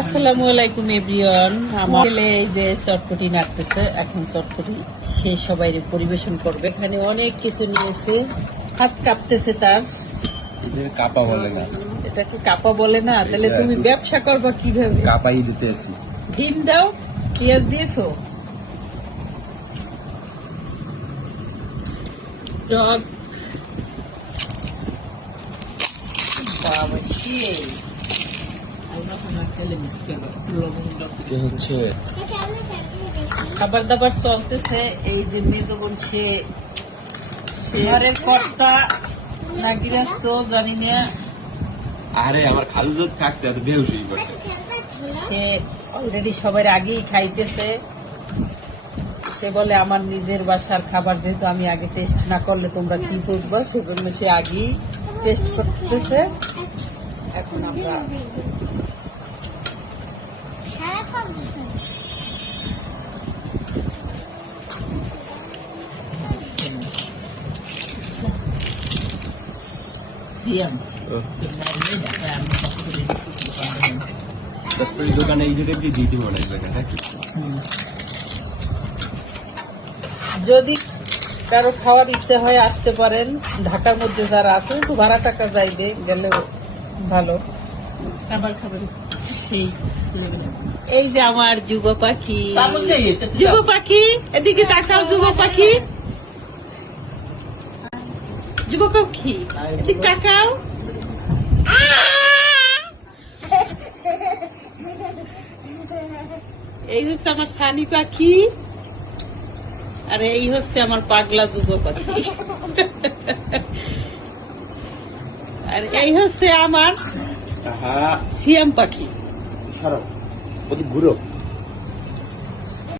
আসসালামু আলাইকুম এভরিওয়ান। আমার ছেলে এই যে চটপটি নাড়তেছে, এখন চটপটি সে সবাই পরিবেশন করবে। এখানে অনেক কিছু নিয়েছে, হাত কাঁপতেছে তার। কাপা বলে না, এটাকে কাপা বলে না? তাহলে তুমি ব্যবসা করবা কিভাবে? কাপাই দিতে আসি। ডিম দাও, পেঁয়াজ দিয়েছো, টক বাবা সেই হচ্ছে খাবার দাবার চলতেছে। এই যে মেজো বোন সে ঘরের কর্তা না গৃহস্থ জানি না, আরে আমার খালু যদি থাকতে এত বেহুশি করতে। সে অলরেডি সবার আগেই খাইতেছে। সে বলে আমার নিজের বাসার খাবার যেহেতু আমি আগে টেস্ট না করলে তোমরা কি বুঝবো, সেজন্য সে আগেই টেস্ট করতেছে। এখন আমরা দোকানে এই জায়গায় দিয়ে দিতে মনে হয় নাকি? যদি কারো খাওয়ার ইচ্ছে হয় আসতে পারেন। ঢাকার মধ্যে যারা আছে একটু ভাড়া টাকা যাইবে, গেলে ভালো খাবার খাবেন। এই যে আমার যুগ পাখি, যুগ পাখি এদিকে তাকাও, যুগ পাখি, যুব পাখি এদিকে তাকাও। এই হচ্ছে আমার সানি পাখি, আর এই হচ্ছে আমার পাগলা যুব পাখি, আর এই হচ্ছে আমার সিয়াম পাখি। ঘুরো